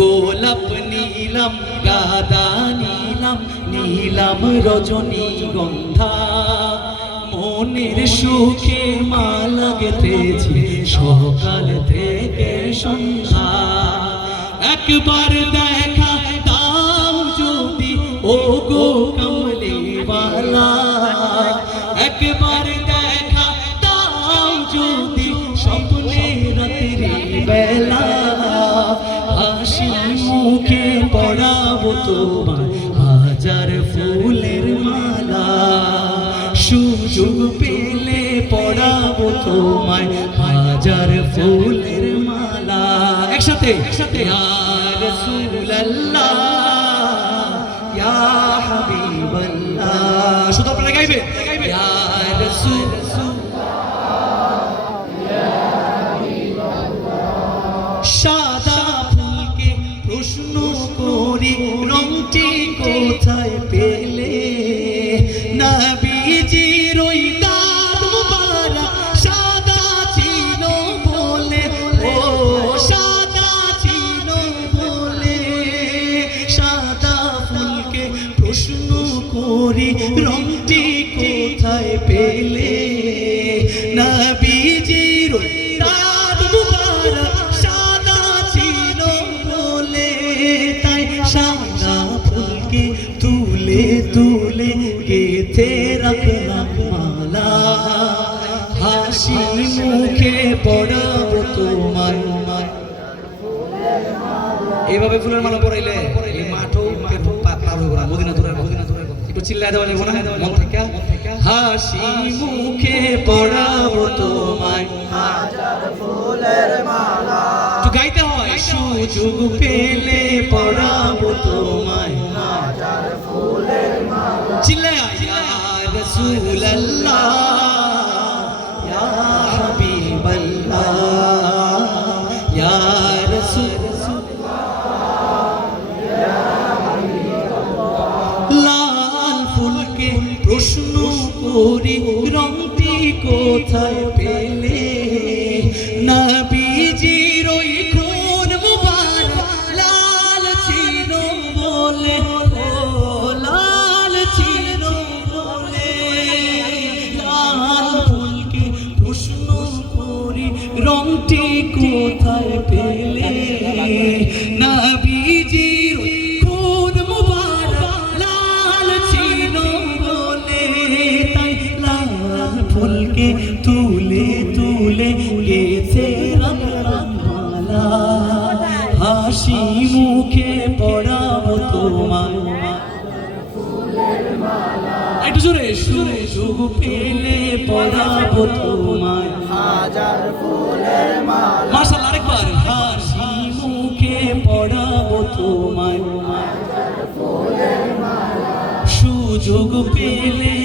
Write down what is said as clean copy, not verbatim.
গোলাপ নীলাম গাদা নীলাম নীলাম রজনীগন্ধা মনের সুখে মালা গেঁথেছি সকাল থেকে সন্ধ্যা একবার দেখা দাও যদি ও গো কামলিওয়ালা একবার দেখা দাও যদি স্বপ্নে রাত্রি বেলা হাসি মুখে পরাবো তোমার হাজার ফুলের মালা সুযোগ পেলে পরাবো তোমায় হাজার ফুলের মালা একসাথে একসাথে ইয়া রাসূলুল্লাহ ইয়া হাবিবাল্লাহ শুধু আপনারা গাইবেন ইয়া রাসূলুল্লাহ সাদা ফুলকে প্রশ্ন করি রংটি কোথায় পেলে নবীজির ওই দাঁত মুবারক সাদা ছিল বলে ও সাদা ছিল বলে সাদা ফুলকে প্রশ্ন করি রংটি কোথায় পেলে নবীজির ওই দাঁত মুবারক সাদা ছিল বলে তাই সাদা ফুলকে তুলে তুলে গেথে রাখলাম মালা হাসি মুখে পরাবো তোমার এইভাবে ফুলের মালা পরাইলে এই মাঠও পার হইব না মদিনা দূরের একটু চিল্লায় দেওয়া যাবে না মন থেকে হাসি মুখে পরাবো তোমায় হাজার ফুলের মালা তো গাইতে হয় সুযোগ পেলে পরাবো তোমায় হাজার ফুলের মালা চিল্লায় ইয়া রাসূলুল্লাহ ইয়া হাবিবাল্লাহ ইয়া প্রশ্ন করি রংটি কোথায় পেলে নবীজির ওই খুন মুবারক লাল ছিল বলে ও লাল ছিল বলে লাল ফুলকে প্রশ্ন করি রংটি কোথায় পেলে নবীজির ওই খুন মুবারক লাল ছিল ফুলকে তুলে তুলে গেছে মালা হাসি মুখে পরাবো তোমার একটু জোরে সুযোগ পেলে পরাবো তোমার হাজার ফুলের মালা মাশাআল্লাহ আরেকবার হাসি মুখে পরাবো তোমার হাজার ফুলের মালা সুযোগ পেলে